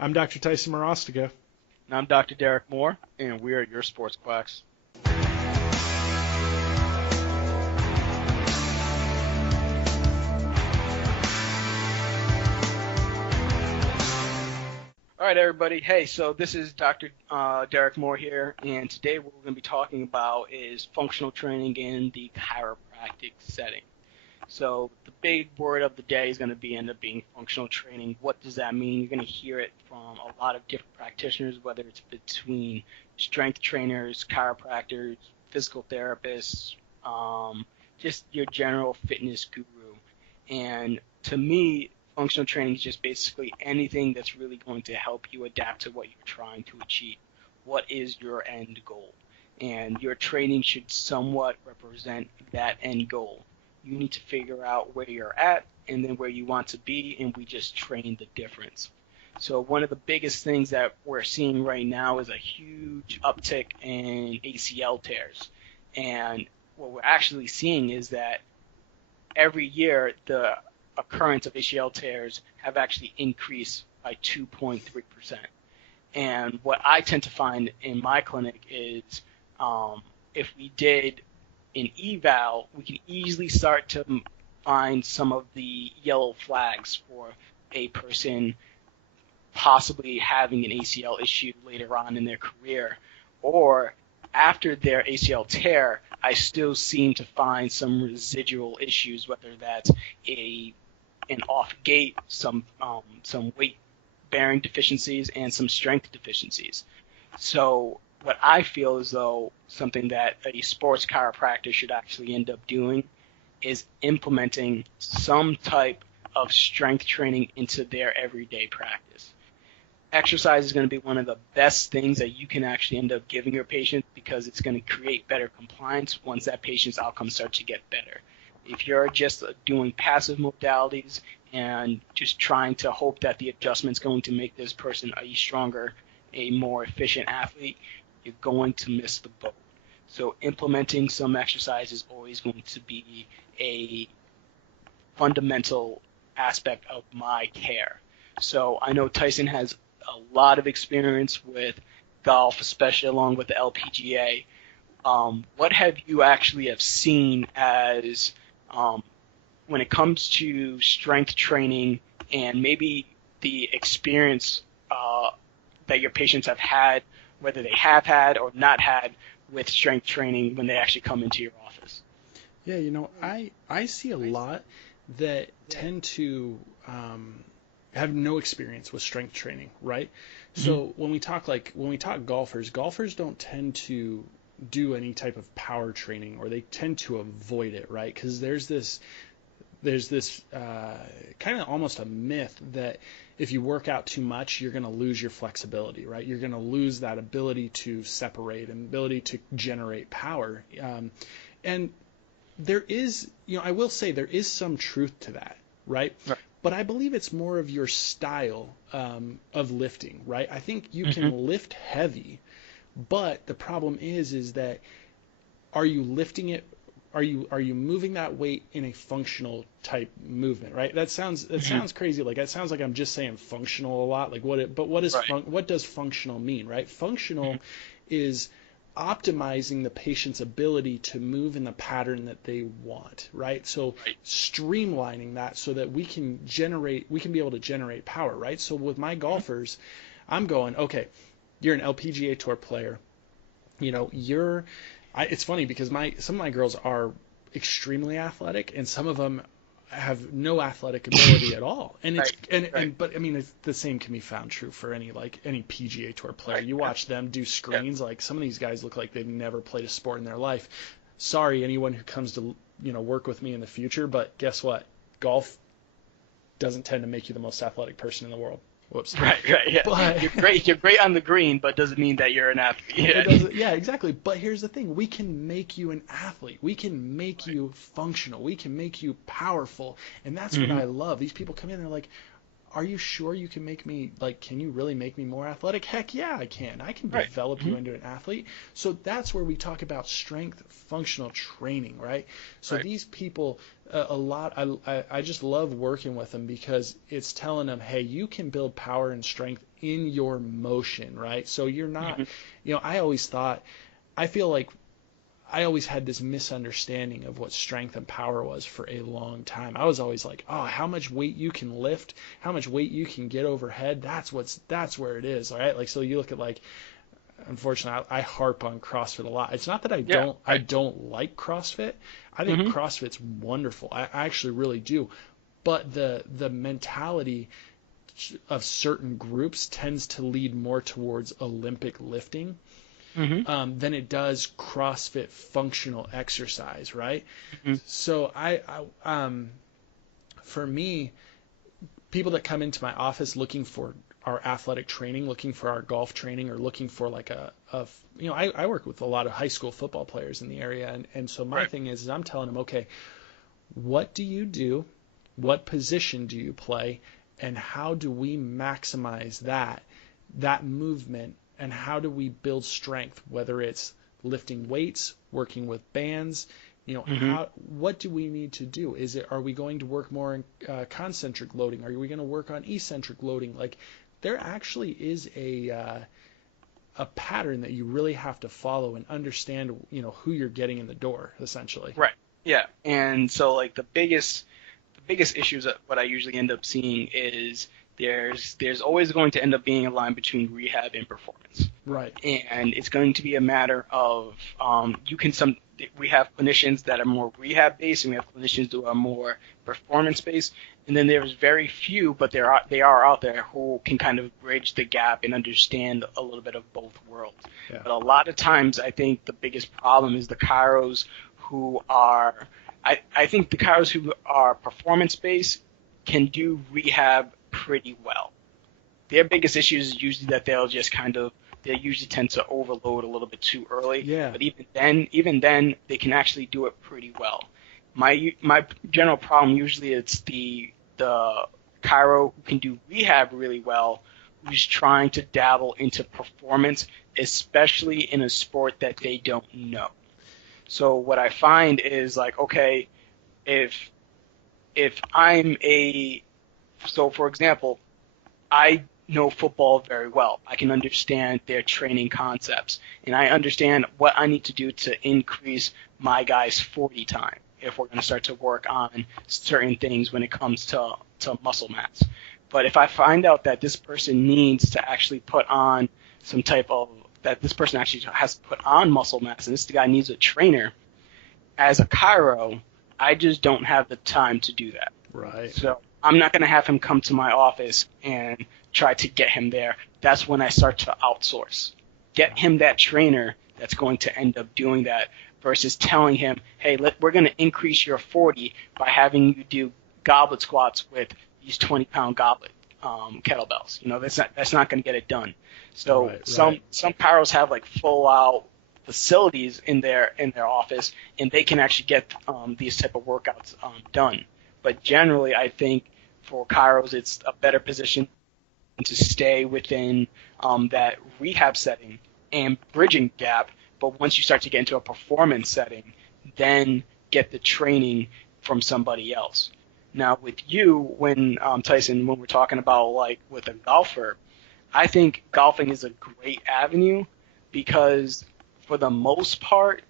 I'm Dr. Tyson Morostiga. And I'm Dr. Derek Moore, and we are your sports quacks. All right, everybody. Hey, so this is Dr. Derek Moore here, and today what we're going to be talking about is functional training in the chiropractic setting. So the big word of the day is going to end up being functional training. What does that mean? You're going to hear it from a lot of different practitioners, whether it's between strength trainers, chiropractors, physical therapists, just your general fitness guru. And to me, functional training is just basically anything that's really going to help you adapt to what you're trying to achieve. What is your end goal? And your training should somewhat represent that end goal. You need to figure out where you're at and then where you want to be, and we just train the difference. So one of the biggest things that we're seeing right now is a huge uptick in ACL tears. And what we're actually seeing is that every year the occurrence of ACL tears have actually increased by 2.3%. And what I tend to find in my clinic is if we did an eval, we can easily start to find some of the yellow flags for a person possibly having an ACL issue later on in their career. Or after their ACL tear, I still seem to find some residual issues, whether that's an off gait, some weight bearing deficiencies, and some strength deficiencies. So what I feel as though something that a sports chiropractor should actually end up doing is implementing some type of strength training into their everyday practice. Exercise is going to be one of the best things that you can actually end up giving your patient because it's going to create better compliance once that patient's outcomes start to get better. If you're just doing passive modalities and just trying to hope that the adjustment's going to make this person a stronger, a more efficient athlete, you're going to miss the boat. So implementing some exercise is always going to be a fundamental aspect of my care. So I know Tyson has a lot of experience with golf, especially along with the LPGA. What have you actually have seen as when it comes to strength training and maybe the experience that your patients have had, whether they have had or not had with strength training when they actually come into your office? Yeah, I see a lot that tend to have no experience with strength training, right? Mm-hmm. So when we talk golfers don't tend to do any type of power training, or they tend to avoid it, right? Because there's this kind of almost a myth that if you work out too much, you're going to lose your flexibility, right? You're going to lose that ability to separate and ability to generate power. And there is, I will say there is some truth to that, right? Right. But I believe it's more of your style of lifting, right? I think you can lift heavy, but the problem is that are you lifting it? Are you moving that weight in a functional type movement, right? That sounds crazy. Like that sounds like I'm just saying functional a lot. Like what does functional mean, right? Functional is optimizing the patient's ability to move in the pattern that they want, right? So streamlining that so that we can be able to generate power, right? So with my golfers, I'm going, okay, you're an LPGA Tour player. It's funny because some of my girls are extremely athletic, and some of them have no athletic ability at all. And but I mean, the same can be found true for any PGA Tour player. You watch them do screens, like some of these guys look like they've never played a sport in their life. Sorry, anyone who comes to work with me in the future, but guess what? Golf doesn't tend to make you the most athletic person in the world. Whoops. Right, yeah. But you're great on the green, but doesn't mean that you're an athlete. Yeah, exactly. But here's the thing: we can make you an athlete. We can make you functional. We can make you powerful, and that's what I love. These people come in and they're like, are you sure you can make me, like, can you really make me more athletic? Heck yeah, I can. I can Right. develop Mm-hmm. you into an athlete. So that's where we talk about strength functional training, right? So Right. these people, a lot, I just love working with them because it's telling them, hey, you can build power and strength in your motion, right? So you're not, Mm-hmm. I always thought, I feel like I always had this misunderstanding of what strength and power was for a long time. I was always like, oh, how much weight you can lift, how much weight you can get overhead. That's where it is. All right. Like, so you look at, like, unfortunately, I harp on CrossFit a lot. It's not that Yeah. I Right. don't like CrossFit. I think Mm-hmm. CrossFit's wonderful. I actually really do. But the mentality of certain groups tends to lead more towards Olympic lifting Mm-hmm. than it does CrossFit functional exercise, right? Mm-hmm. So for me, people that come into my office looking for our athletic training, looking for our golf training, or looking for like I work with a lot of high school football players in the area, and so my Right. thing is I'm telling them, okay, what do you do? What position do you play? And how do we maximize that movement, and how do we build strength, whether it's lifting weights, working with bands, Mm-hmm. what do we need to do? Are we going to work more in concentric loading? Are we going to work on eccentric loading? Like, there actually is a pattern that you really have to follow and understand, who you're getting in the door, essentially. Right. Yeah. And so like the biggest issues that what I usually end up seeing is there's always going to end up being a line between rehab and performance. Right. And it's going to be a matter of we have clinicians that are more rehab based and we have clinicians who are more performance based, and then there's very few, but they are out there who can kind of bridge the gap and understand a little bit of both worlds. Yeah. But a lot of times I think the biggest problem is the chiros who are I think the chiros who are performance based can do rehab pretty well. Their biggest issue is usually that they usually tend to overload a little bit too early. Yeah. But even then, they can actually do it pretty well. My general problem usually it's the chiro who can do rehab really well, who's trying to dabble into performance, especially in a sport that they don't know. So what I find is like, okay, if I'm so for example, I know football very well. I can understand their training concepts, and I understand what I need to do to increase my guy's 40 time if we're going to start to work on certain things when it comes to muscle mass. But if I find out that this person needs to actually that this person actually has to put on muscle mass, and this guy needs a trainer, as a chiro, I just don't have the time to do that. Right. So I'm not going to have him come to my office and try to get him there. That's when I start to outsource. Get him that trainer that's going to end up doing that versus telling him, hey, we're going to increase your 40 by having you do goblet squats with these 20-pound goblet kettlebells. That's not going to get it done. So some chiros have like full out facilities in their office, and they can actually get these type of workouts done. But generally, I think for chiros, it's a better position to stay within that rehab setting and bridging gap. But once you start to get into a performance setting, then get the training from somebody else. Now, with you, Tyson, when we're talking about like with a golfer, I think golfing is a great avenue because for the most part,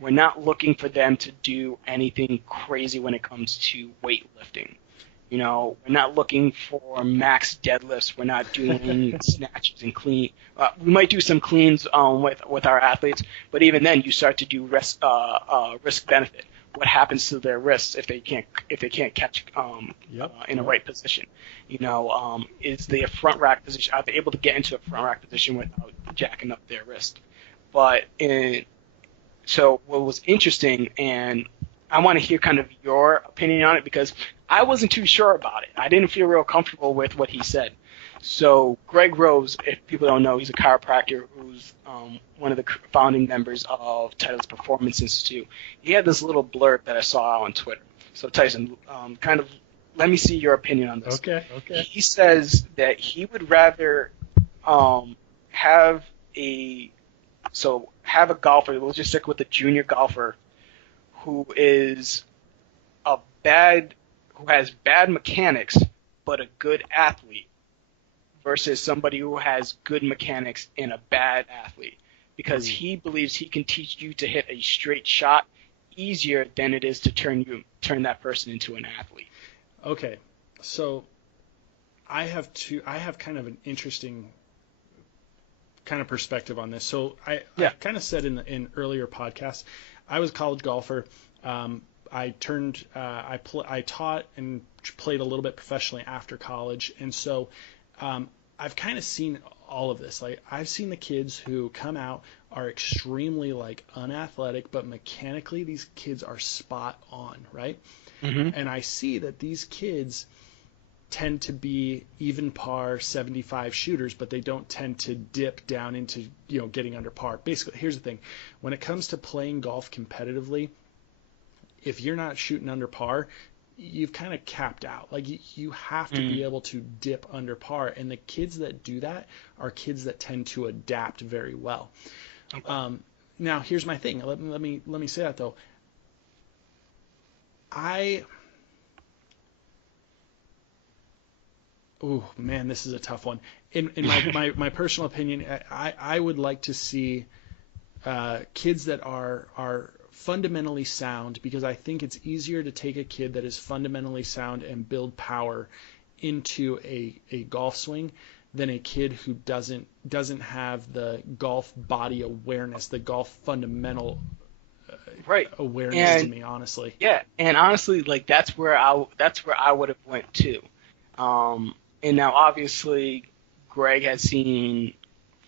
we're not looking for them to do anything crazy when it comes to weightlifting. We're not looking for max deadlifts. We're not doing snatches and clean. We might do some cleans with our athletes, but even then, you start to do risk benefit. What happens to their wrists if they can't catch in a right position? Is the front rack position? Are they able to get into a front rack position without jacking up their wrist? So what was interesting, and I want to hear kind of your opinion on it because I wasn't too sure about it. I didn't feel real comfortable with what he said. So Greg Rose, if people don't know, he's a chiropractor who's one of the founding members of Titleist Performance Institute. He had this little blurb that I saw on Twitter. So Tyson, kind of let me see your opinion on this. Okay. Okay. He says that he would rather have a have a golfer. We'll just stick with a junior golfer who is a bad who has bad mechanics but a good athlete versus somebody who has good mechanics and a bad athlete, because he believes he can teach you to hit a straight shot easier than it is to turn that person into an athlete. Okay. So I have kind of an interesting kind of perspective on this. So I kind of said in earlier podcasts, I was a college golfer. I taught and played a little bit professionally after college, and so I've kind of seen all of this. Like, I've seen the kids who come out are extremely like unathletic, but mechanically these kids are spot on, right? Mm-hmm. And I see that these kids tend to be even par 75 shooters, but they don't tend to dip down into, getting under par. Basically, here's the thing. When it comes to playing golf competitively, if you're not shooting under par, you've kind of capped out. Like, you have to be able to dip under par, and the kids that do that are kids that tend to adapt very well. Okay. Now, here's my thing. Let me say that though. Oh man, this is a tough one. In my personal opinion, I would like to see kids that are fundamentally sound, because I think it's easier to take a kid that is fundamentally sound and build power into a golf swing than a kid who doesn't have the golf body awareness, the golf fundamental Right. awareness, to me, honestly. Yeah, and honestly, like that's where I would have went too. And now obviously, Greg has seen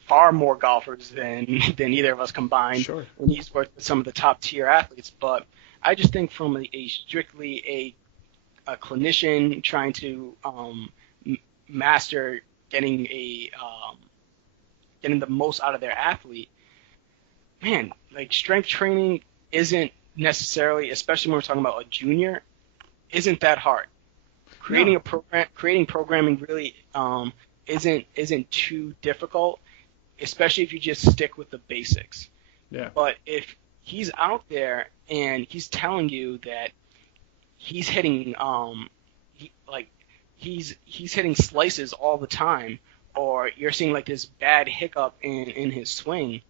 far more golfers than either of us combined. Sure. And he's worked with some of the top tier athletes. But I just think from a strictly a clinician trying to master getting getting the most out of their athlete, man, like strength training isn't necessarily, especially when we're talking about a junior, isn't that hard. Creating programming really isn't too difficult, especially if you just stick with the basics. Yeah. But if he's out there and he's telling you that he's hitting he's hitting slices all the time, or you're seeing like this bad hiccup in his swing,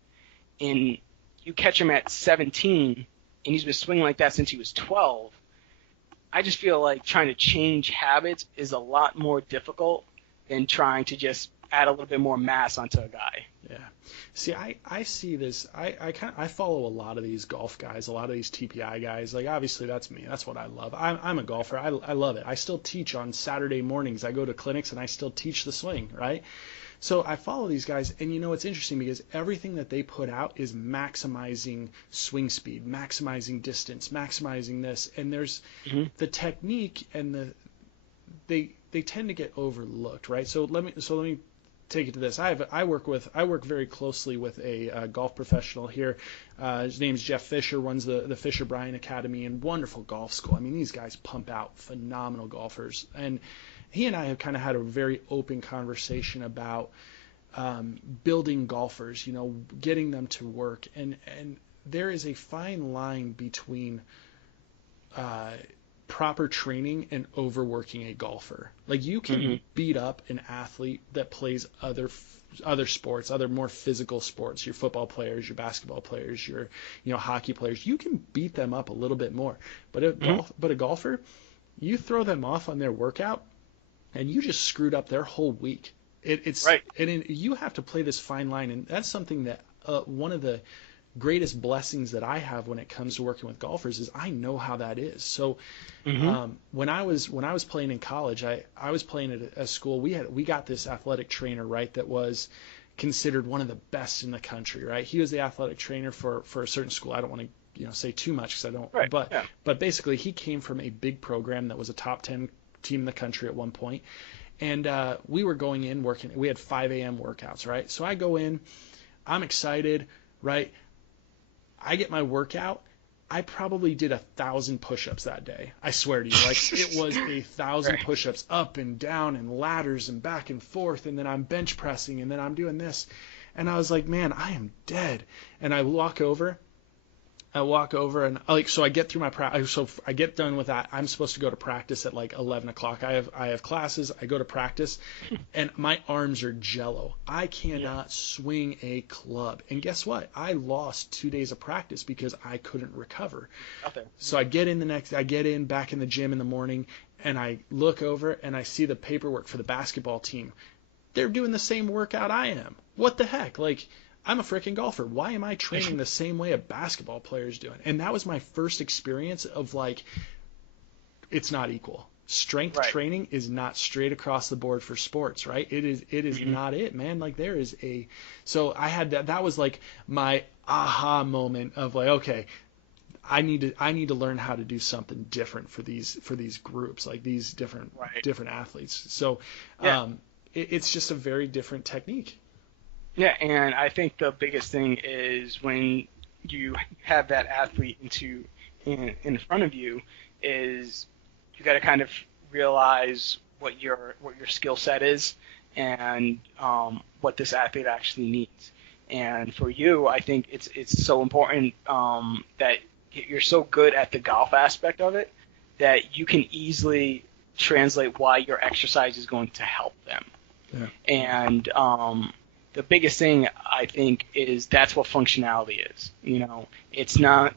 and you catch him at 17 and he's been swinging like that since he was 12, I just feel like trying to change habits is a lot more difficult than trying to just add a little bit more mass onto a guy. Yeah. See, I see this. I follow a lot of these golf guys, a lot of these TPI guys. Like, obviously that's me. That's what I love. I'm a golfer. I love it. I still teach on Saturday mornings. I go to clinics and I still teach the swing, right? So I follow these guys, and it's interesting because everything that they put out is maximizing swing speed, maximizing distance, maximizing this, and there's the technique and they tend to get overlooked, right? So let me take it to this. I work very closely with a golf professional here. His name's Jeff Fisher, runs the Fisher Bryan Academy, and wonderful golf school. I mean, these guys pump out phenomenal golfers, and he and I have kind of had a very open conversation about building golfers, getting them to work, and there is a fine line between proper training and overworking a golfer. Like, you can beat up an athlete that plays other sports, other more physical sports, your football players, your basketball players, your hockey players. You can beat them up a little bit more, but a golfer, you throw them off on their workout and you just screwed up their whole week. It's right. And you have to play this fine line, and that's something that one of the greatest blessings that I have when it comes to working with golfers is I know how that is. So when I was playing in college, I was playing at a school. We got this athletic trainer, right, that was considered one of the best in the country, right? He was the athletic trainer for a certain school. I don't want to say too much because I don't. Right. But basically, he came from a big program that was a top 10 team in the country at one point. And we were going in working. We had 5 a.m. workouts, right? So I go in, I'm excited, right? I get my workout. I probably did 1,000 push-ups that day. I swear to you, like it was 1,000 Right. push-ups up and down and ladders and back and forth, and then I'm bench pressing, and then I'm doing this, and I was like, man, I am dead. And I walk over and like, so I get through my practice. So I get done with that. I'm supposed to go to practice at like 11 o'clock. I have classes. I go to practice, and my arms are jello. I cannot swing a club. And guess what? I lost 2 days of practice because I couldn't recover. Nothing. So I get in back in the gym in the morning, and I look over and I see the paperwork for the basketball team. They're doing the same workout I am. What the heck? Like, I'm a freaking golfer. Why am I training the same way a basketball player is doing? And that was my first experience of like, it's not equal. Strength training is not straight across the board for sports, right? It is not it, man. Like so I had that was like my aha moment of like, okay, I need to learn how to do something different for these groups, like these different athletes. So it's just a very different technique. Yeah, and I think the biggest thing is when you have that athlete in front of you, is you got to kind of realize what your skill set is and what this athlete actually needs. And for you, I think it's so important that you're so good at the golf aspect of it that you can easily translate why your exercise is going to help them. Yeah. And the biggest thing I think is that's what functionality is. You know, it's not,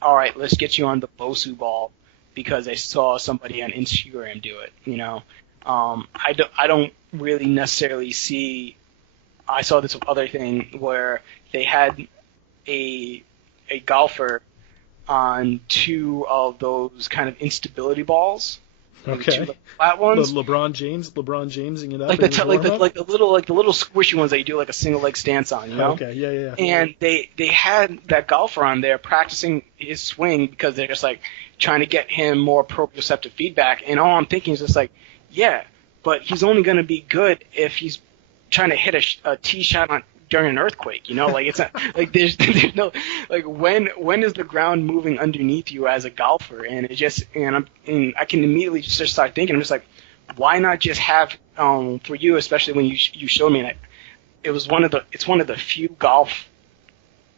all right, let's get you on the Bosu ball because I saw somebody on Instagram do it. You know, I don't really necessarily see. I saw this other thing where they had a golfer on two of those kind of instability balls. Okay. Two flat ones. LeBron Jamesing it up. Like the little squishy ones that you do like a single leg stance on, you know? Okay, yeah. And they had that golfer on there practicing his swing because they're just like trying to get him more proprioceptive feedback. And all I'm thinking is just like, yeah, but he's only going to be good if he's trying to hit a tee shot during an earthquake, you know, like it's not like there's no like when is the ground moving underneath you as a golfer, and it just and I can immediately just start thinking, I'm just like, why not just have for you, especially when you showed me that it's one of the few golf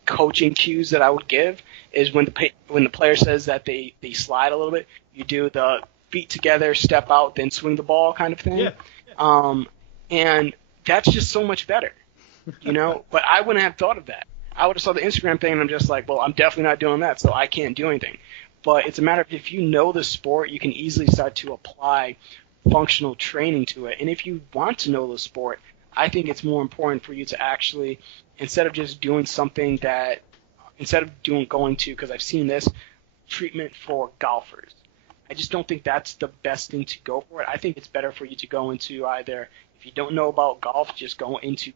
coaching cues that I would give is when the player says that they slide a little bit, you do the feet together, step out, then swing the ball kind of thing. And that's just so much better. You know, but I wouldn't have thought of that. I would have saw the Instagram thing and I'm just like, well, I'm definitely not doing that, so I can't do anything. But it's a matter of if you know the sport, you can easily start to apply functional training to it. And if you want to know the sport, I think it's more important for you to actually, instead of just doing something that, going to, because I've seen this, treatment for golfers. I just don't think that's the best thing to go for it. I think it's better for you to go into either, if you don't know about golf, just go into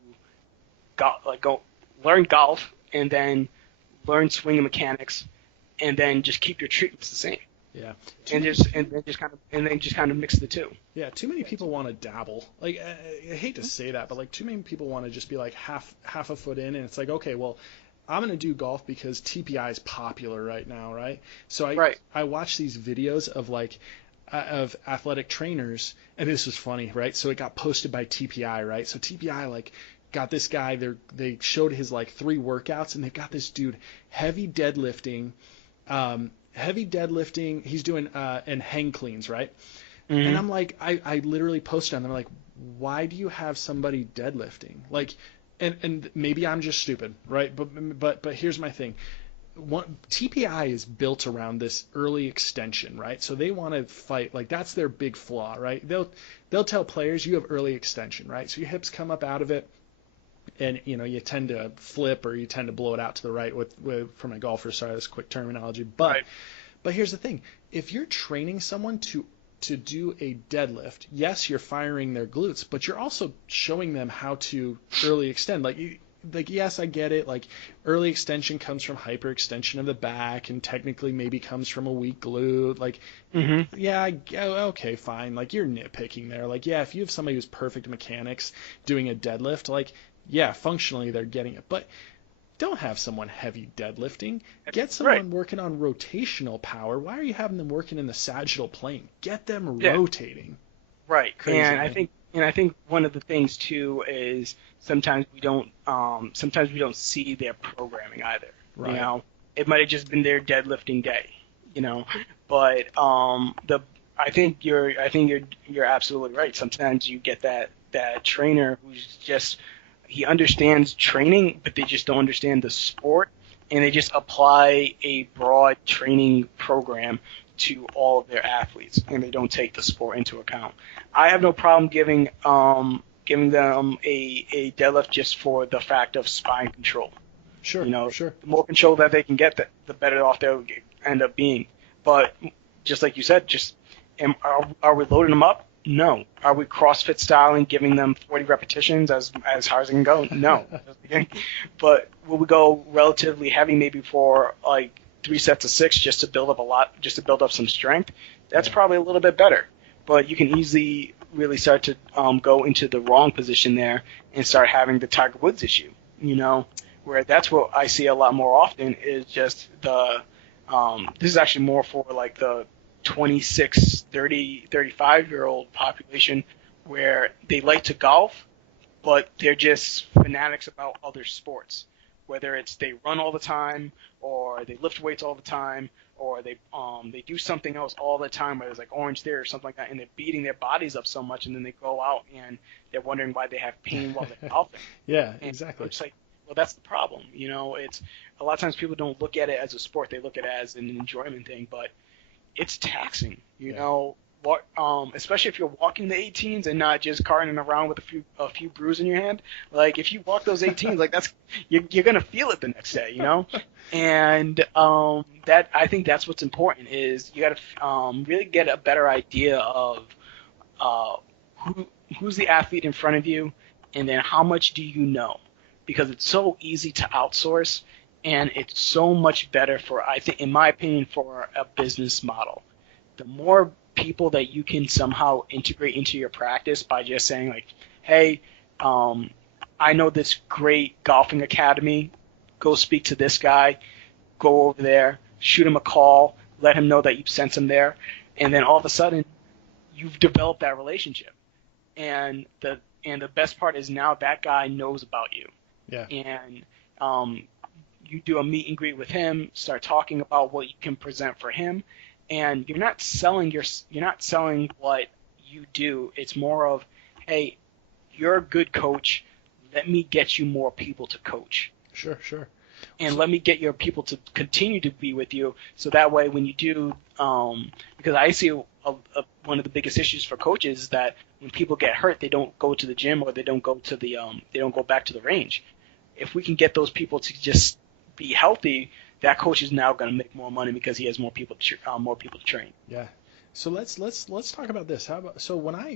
go learn golf and then learn swinging mechanics and then just keep your treatments the same. Yeah. And then just kind of mix the two. Yeah, too many people want to dabble. Like I hate to say that, but like too many people want to just be like half a foot in, and it's like, okay, well, I'm going to do golf because TPI is popular right now, right? So I watch these videos of like of athletic trainers, and this was funny, right? So it got posted by TPI, right? So TPI like got this guy, they showed his like 3 workouts, and they've got this dude heavy deadlifting, he's doing and hang cleans, right? Mm-hmm. And I'm like, I literally posted on them, like, why do you have somebody deadlifting? Like, and maybe I'm just stupid, right? But here's my thing. TPI is built around this early extension, right? So they want to fight, like that's their big flaw, right? They'll tell players you have early extension, right? So your hips come up out of it, and you know you tend to flip or you tend to blow it out to the right with for my golfers. Sorry, this quick terminology, but here's the thing: if you're training someone to do a deadlift, yes, you're firing their glutes, but you're also showing them how to early extend. Like yes, I get it. Like early extension comes from hyperextension of the back, and technically maybe comes from a weak glute. Like, yeah, okay, fine. Like you're nitpicking there. Like, yeah, if you have somebody who's perfect mechanics doing a deadlift, like, yeah, functionally they're getting it. But Don't have someone heavy deadlifting. Get Right. someone working on rotational power. Why are you having them working in the sagittal plane? Get them Yeah. rotating. Right. Crazy, man. And I think one of the things too is sometimes we don't see their programming either. You Right. know, it might have just been their deadlifting day, you know. But the I think you're absolutely right. Sometimes you get that trainer who's just he understands training, but they just don't understand the sport, and they just apply a broad training program to all of their athletes, and they don't take the sport into account. I have no problem giving them a deadlift just for the fact of spine control. Sure, You know, sure. the more control that they can get, the better off they'll end up being. But just like you said, are we loading them up? No. Are we CrossFit styling, giving them 40 repetitions as hard as it can go? No. But will we go relatively heavy, maybe for like 3 sets of 6, just to build up some strength? That's Yeah. probably a little bit better. But you can easily really start to go into the wrong position there and start having the Tiger Woods issue. You know, where that's what I see a lot more often is just the this is actually more for like the 26, 30, 35-year-old population where they like to golf, but they're just fanatics about other sports. Whether it's they run all the time, or they lift weights all the time, or they do something else all the time, whether it's like Orange Theory or something like that, and they're beating their bodies up so much, and then they go out and they're wondering why they have pain while they're golfing. Yeah, And exactly. it's like, well, that's the problem. You know, it's a lot of times people don't look at it as a sport; they look at it as an enjoyment thing, but it's taxing. You Yeah. know, what especially if you're walking the 18s and not just carting around with a few bruises in your hand. Like if you walk those 18s, like that's you're gonna feel it the next day, you know. And that I think that's what's important is you got to really get a better idea of uh, who's the athlete in front of you, and then how much do you know, because it's so easy to outsource, and it's so much better for, I think, in my opinion, for a business model. The more people that you can somehow integrate into your practice by just saying like, hey, I know this great golfing academy, go speak to this guy, go over there, shoot him a call, let him know that you've sent him there, and then all of a sudden you've developed that relationship. And the best part is now that guy knows about you. Yeah. And you do a meet and greet with him, start talking about what you can present for him, and you're not selling what you do. It's more of, hey, you're a good coach. Let me get you more people to coach. Sure, sure. And let me get your people to continue to be with you, so that way when you do, because I see one of the biggest issues for coaches is that when people get hurt, they don't go to the gym, or they don't go back to the range. If we can get those people to just be healthy, that coach is now going to make more money because he has more people to train. Yeah. So let's talk about this. How about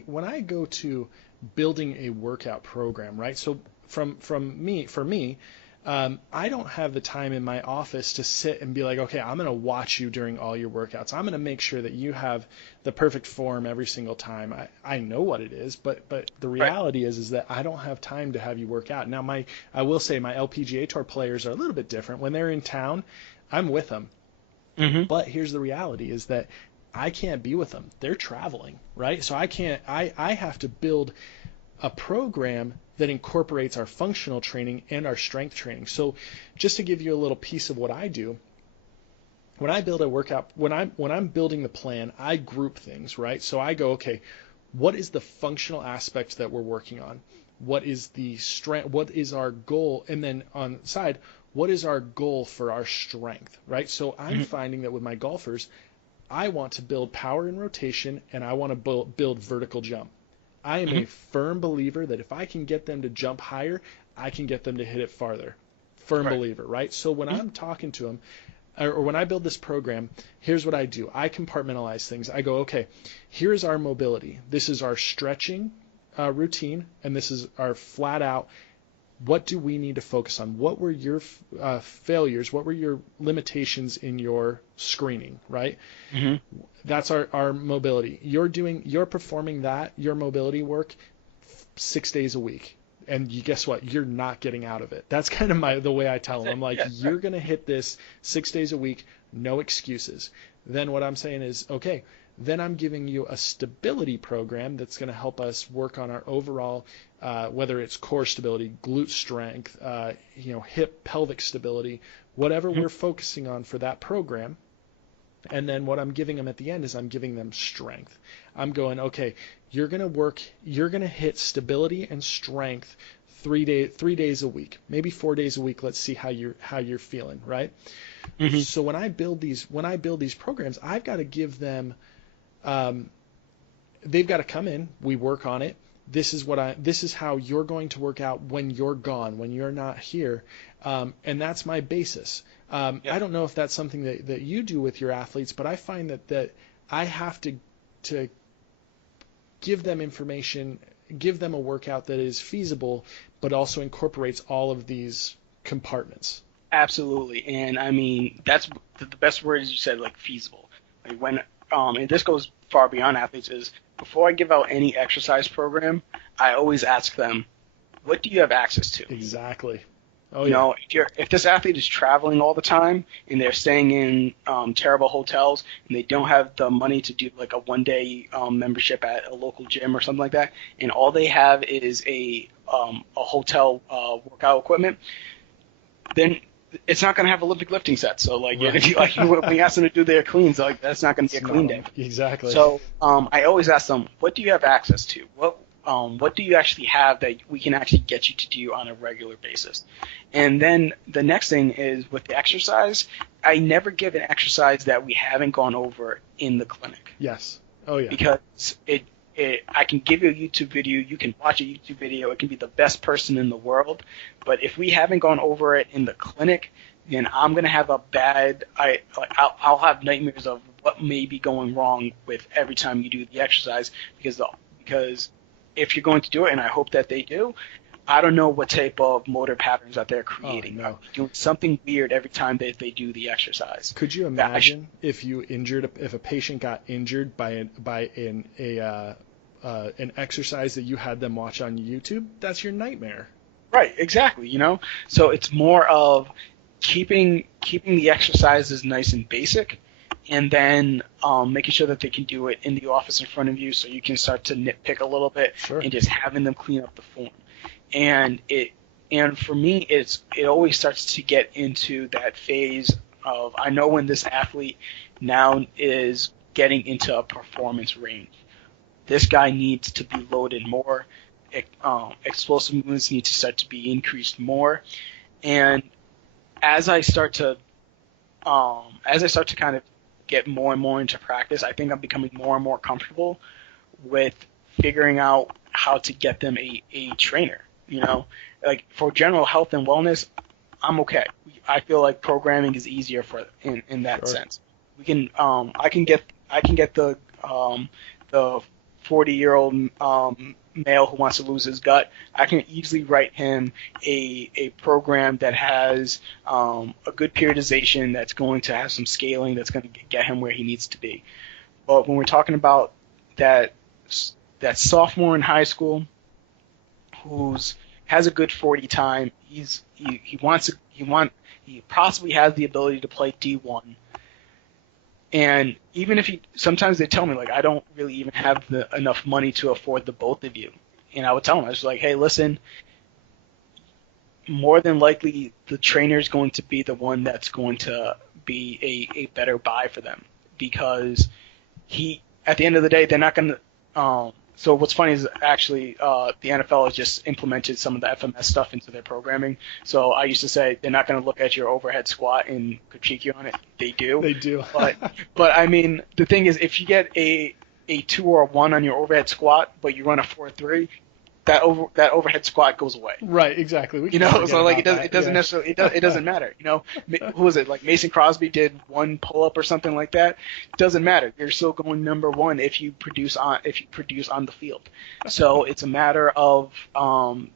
when I go to building a workout program, right? So for me, I don't have the time in my office to sit and be like, okay, I'm going to watch you during all your workouts. I'm going to make sure that you have the perfect form every single time. I know what it is, but the reality is that I don't have time to have you work out. Now, I will say my LPGA Tour players are a little bit different. When they're in town, I'm with them. Mm-hmm. But here's the reality is that I can't be with them. They're traveling, right? So I have to build a program that incorporates our functional training and our strength training. So just to give you a little piece of what I do, when I build a workout, when I'm building the plan, I group things, right? So I go, okay, what is the functional aspect that we're working on? What is the strength? What is our goal? And then on the side, what is our goal for our strength, right? So I'm finding that with my golfers, I want to build power and rotation, and I want to build vertical jump. I am a firm believer that if I can get them to jump higher, I can get them to hit it farther. Firm believer, right? So when I'm talking to them, or when I build this program, here's what I do. I compartmentalize things. I go, okay, here's our mobility. This is our stretching routine, and this is our flat out. What do we need to focus on? What were your failures? What were your limitations in your screening, right? Mm-hmm. That's our mobility. You're performing your mobility work 6 days a week. and guess what? You're not getting out of it. That's kind of the way I tell them. I'm like, you're going to hit this 6 days a week, no excuses. Then what I'm saying is, okay, then I'm giving you a stability program that's going to help us work on our overall, whether it's core stability, glute strength, hip, pelvic stability, whatever we're focusing on for that program. And then what I'm giving them at the end is I'm giving them strength. I'm going, okay, you're going to hit stability and strength 3 days a week, maybe 4 days a week. Let's see how you're feeling, right? Mm-hmm. So when I build these programs, I've got to give them, they've got to come in, we work on it. This is how you're going to work out when you're gone, when you're not here. And that's my basis. I don't know if that's something that you do with your athletes, but I find that I have to give them information, give them a workout that is feasible, but also incorporates all of these compartments. Absolutely. And I mean, that's the best word is you said, like feasible. Like when, and this goes far beyond athletes, is before I give out any exercise program, I always ask them, what do you have access to? Exactly. Oh, yeah. If this athlete is traveling all the time and they're staying in terrible hotels and they don't have the money to do like a 1-day membership at a local gym or something like that, and all they have is a hotel workout equipment, then it's not going to have Olympic lifting sets. So like, right. When you ask them to do their cleans, like that's not going to be a clean day. Exactly. So I always ask them, what do you have access to? What do you actually have that we can actually get you to do on a regular basis? And then the next thing is with the exercise, I never give an exercise that we haven't gone over in the clinic. Yes. Oh, yeah. Because I can give you a YouTube video, you can watch a YouTube video, it can be the best person in the world, but if we haven't gone over it in the clinic, then I'm going to have I'll have nightmares of what may be going wrong with every time you do the exercise because if you're going to do it, and I hope that they do, I don't know what type of motor patterns that they're creating. Oh, no. Doing something weird every time that they do the exercise. Could you imagine if a patient got injured by an exercise that you had them watch on YouTube? That's your nightmare. Right, exactly. So it's more of keeping the exercises nice and basic, and then making sure that they can do it in the office in front of you, so you can start to nitpick a little bit. Sure. And just having them clean up the form. And for me, it always starts to get into that phase of, I know when this athlete now is getting into a performance range. This guy needs to be loaded more. Explosive movements need to start to be increased more. And as I start to kind of get more and more into practice, I think I'm becoming more and more comfortable with figuring out how to get them a trainer. Like for general health and wellness, I'm okay. I feel like programming is easier in that sense. We can I can get the 40-year-old male who wants to lose his gut. I can easily write him a program that has a good periodization, that's going to have some scaling, that's going to get him where he needs to be. But when we're talking about that sophomore in high school who has a good 40 time, he possibly has the ability to play D1. And even if sometimes they tell me, like, I don't really even have enough money to afford the both of you. And I would tell them, I was like, hey, listen, more than likely the trainer is going to be the one that's going to be a better buy for them, because at the end of the day, they're not going to so what's funny is actually the NFL has just implemented some of the FMS stuff into their programming. So I used to say they're not going to look at your overhead squat and critique you on it. They do. They do. but I mean, the thing is, if you get a 2 or a 1 on your overhead squat, but you run a 4-3, that overhead squat goes away. Right, exactly. So like it doesn't necessarily it doesn't matter. Who was it? Like Mason Crosby did 1 pull-up or something like that. It doesn't matter. You're still going number 1 if you produce on the field. So it's a matter of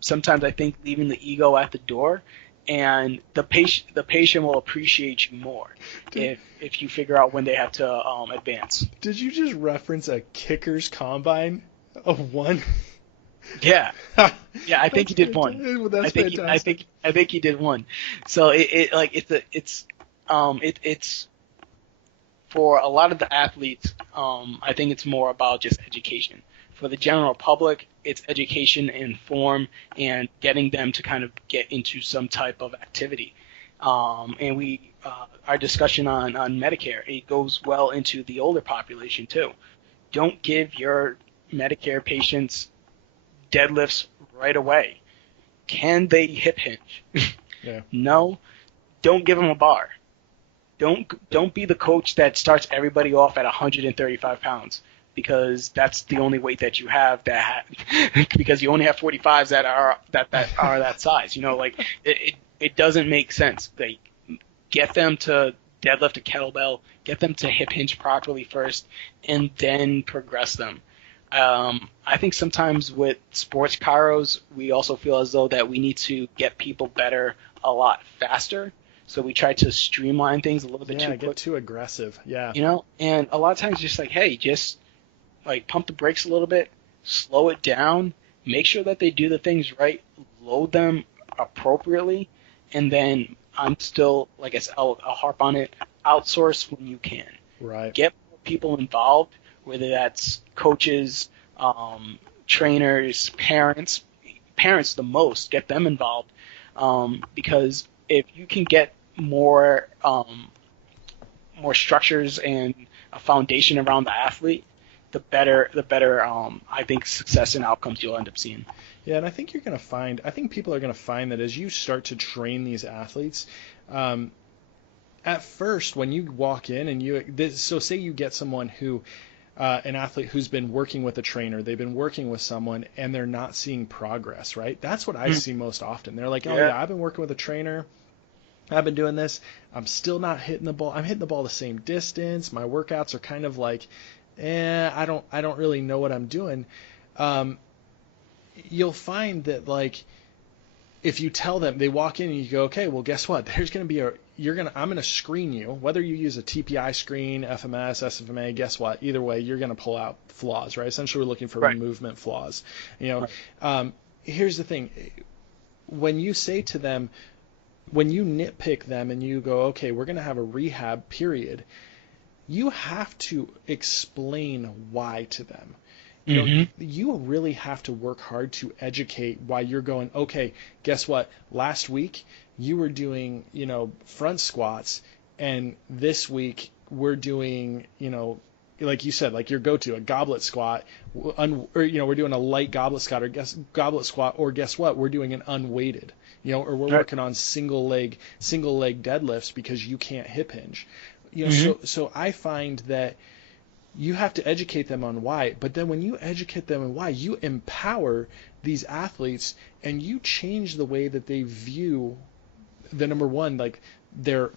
sometimes I think leaving the ego at the door, and the patient will appreciate you more if you figure out when they have to advance. Did you just reference a kicker's combine of 1? Yeah. Yeah, I think he did one. That's fantastic. I think he did one. So it's for a lot of the athletes, I think it's more about just education. For the general public, it's education and form and getting them to kind of get into some type of activity. And our discussion on Medicare, it goes well into the older population too. Don't give your Medicare patients deadlifts right away. Can they hip hinge? Yeah. No. Don't give them a bar. Don't be the coach that starts everybody off at 135 pounds because that's the only weight that you have because you only have 45s that are that size. Like it doesn't make sense. Like get them to deadlift a kettlebell, get them to hip hinge properly first, and then progress them. I think sometimes with sports chiros, we also feel as though that we need to get people better a lot faster. So we try to streamline things a little bit too quick. Get too aggressive. Yeah. And a lot of times just like, hey, just like pump the brakes a little bit, slow it down, make sure that they do the things right, load them appropriately, and then I'm still, like I said, I'll harp on it, outsource when you can. Right. Get more people involved, whether that's coaches, trainers, parents the most, get them involved, because if you can get more structures and a foundation around the athlete, the better I think success and outcomes you'll end up seeing. Yeah, and I think people are going to find that as you start to train these athletes, at first when you walk in and so say you get someone who an athlete who's been working with a trainer, they've been working with someone and they're not seeing progress, right? That's what I see most often. They're like, oh yeah, I've been working with a trainer, I've been doing this, I'm still not hitting the ball. I'm hitting the ball the same distance. My workouts are kind of like, I don't really know what I'm doing. You'll find that like if you tell them, they walk in and you go, okay, well guess what? There's going to be I'm going to screen you, whether you use a TPI screen, FMS, SFMA, guess what? Either way, you're going to pull out flaws, right? Essentially, we're looking for movement flaws. Here's the thing. When you say to them, when you nitpick them and you go, okay, we're going to have a rehab period, you have to explain why to them. You really have to work hard to educate why you're going, okay, guess what? Last week you were doing, front squats, and this week we're doing, like you said, like your go-to, a goblet squat, or we're doing a light goblet squat or guess what? We're doing an unweighted, or we're working on single leg deadlifts because you can't hip hinge. So I find that you have to educate them on why, but then when you educate them on why, you empower these athletes and you change the way that they view the number one, like their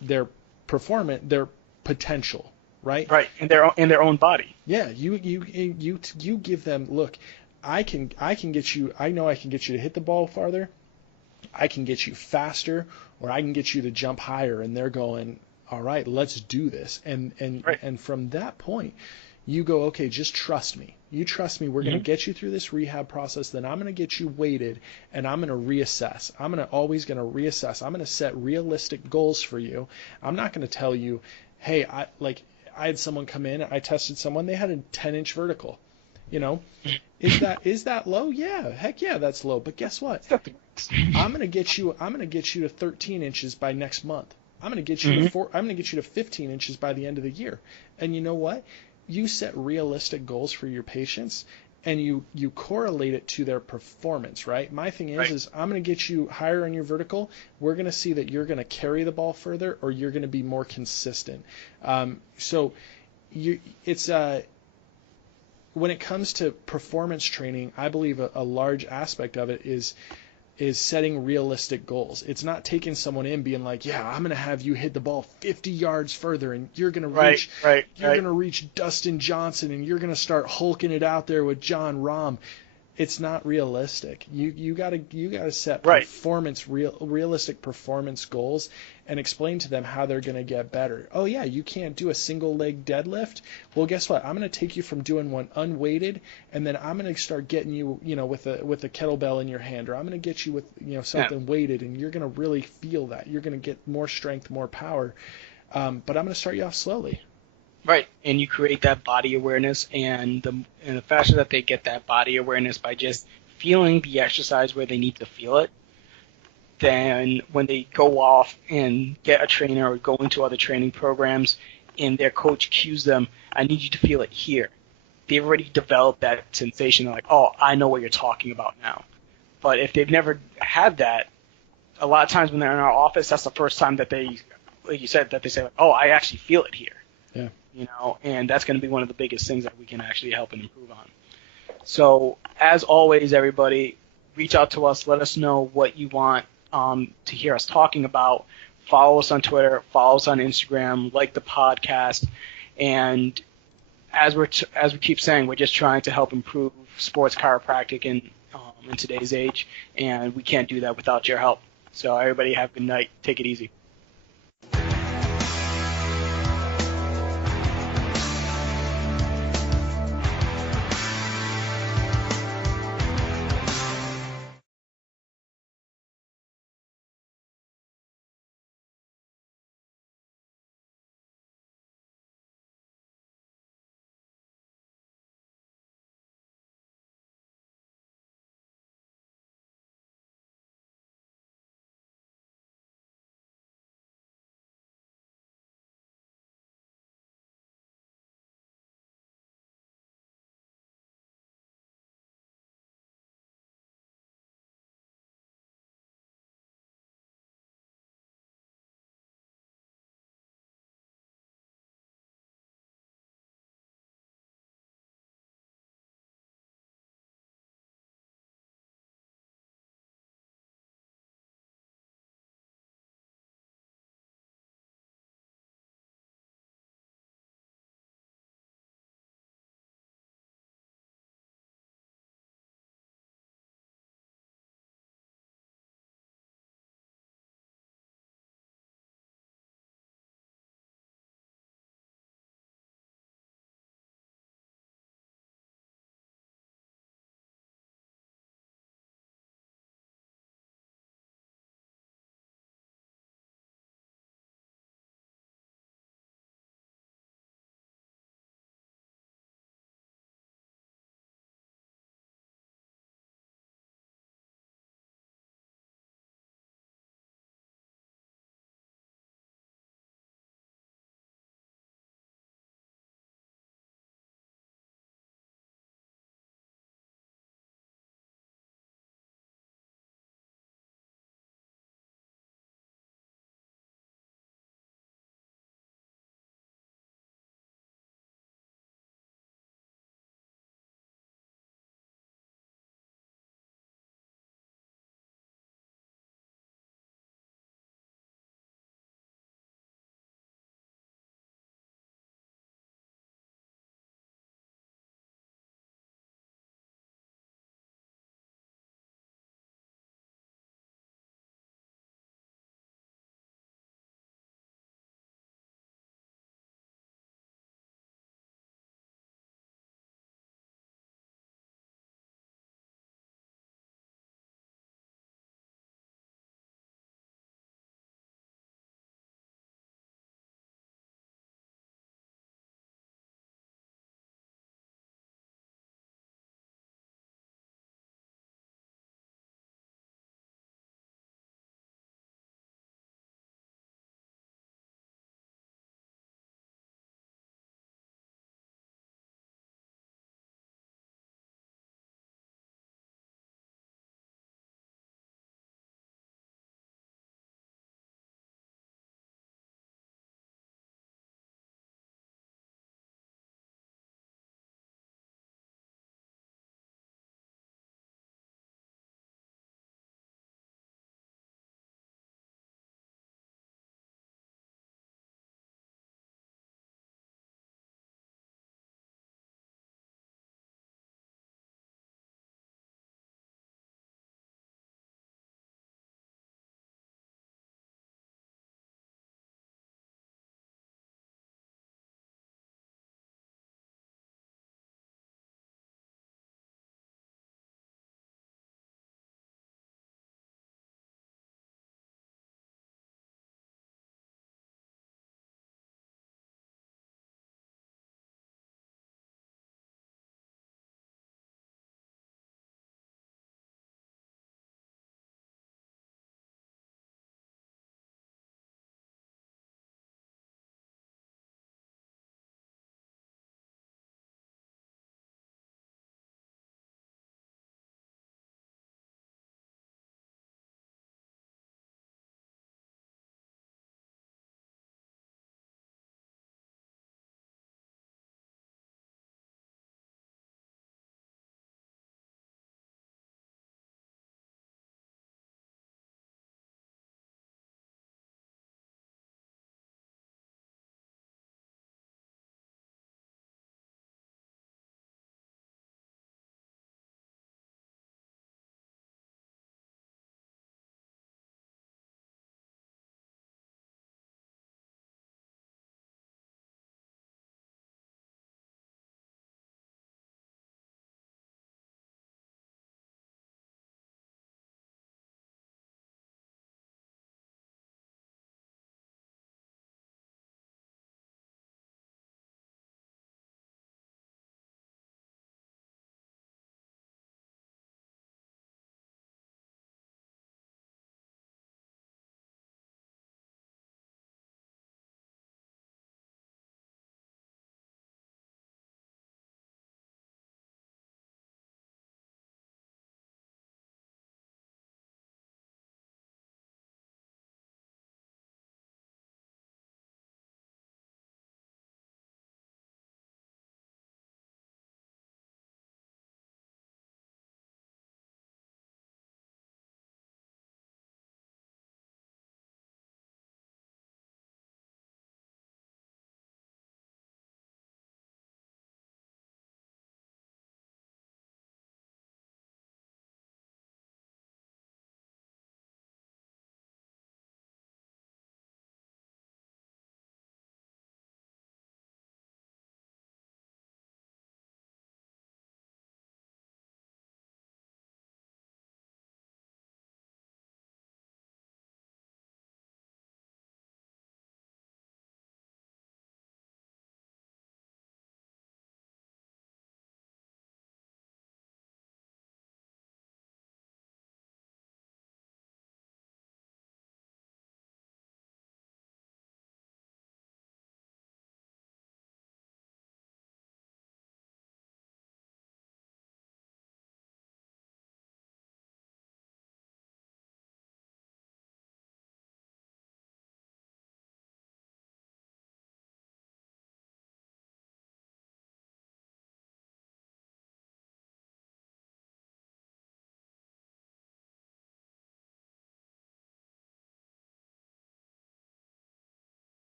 performance, their potential, right? Right, in their own body. Yeah, you give them, look, I get you. I know I can get you to hit the ball farther. I can get you faster, or I can get you to jump higher, and they're going, all right, let's do this. And from that point, you go, okay, just trust me. You trust me. We're going to get you through this rehab process. Then I'm going to get you weighted, and I'm going to reassess. I'm always going to reassess. I'm going to set realistic goals for you. I'm not going to tell you, hey, I had someone come in. I tested someone. They had a 10-inch vertical. Is that low? Yeah, heck yeah, that's low. But guess what? I'm going to get you to 13 inches by next month. I'm going to get you to 15 inches by the end of the year. And you know what? You set realistic goals for your patients, and you correlate it to their performance, right? My thing is I'm going to get you higher on your vertical. We're going to see that you're going to carry the ball further, or you're going to be more consistent. When it comes to performance training, I believe a large aspect of it is setting realistic goals. It's not taking someone in being like, yeah, I'm going to have you hit the ball 50 yards further, and you're going to reach Dustin Johnson, and you're going to start hulking it out there with John Rahm. it's not realistic. You gotta set Right. realistic performance goals and explain to them how they're gonna get better. Oh yeah, you can't do a single leg deadlift. Well, guess what? I'm gonna take you from doing one unweighted, and then I'm gonna start getting you, with a kettlebell in your hand, or I'm gonna get you with something weighted, and you're gonna really feel that. You're gonna get more strength, more power. But I'm gonna start you off slowly. Right, and you create that body awareness, and the faster that they get that body awareness by just feeling the exercise where they need to feel it, then when they go off and get a trainer or go into other training programs, and their coach cues them, I need you to feel it here. They've already developed that sensation. They're like, oh, I know what you're talking about now. But if they've never had that, a lot of times when they're in our office, that's the first time that they, like you said, that they say, like, oh, I actually feel it here. Yeah. And that's going to be one of the biggest things that we can actually help and improve on. So, as always, everybody, reach out to us. Let us know what you want to hear us talking about. Follow us on Twitter. Follow us on Instagram. Like the podcast. And as we keep saying, we're just trying to help improve sports chiropractic in today's age, and we can't do that without your help. So, everybody, have a good night. Take it easy.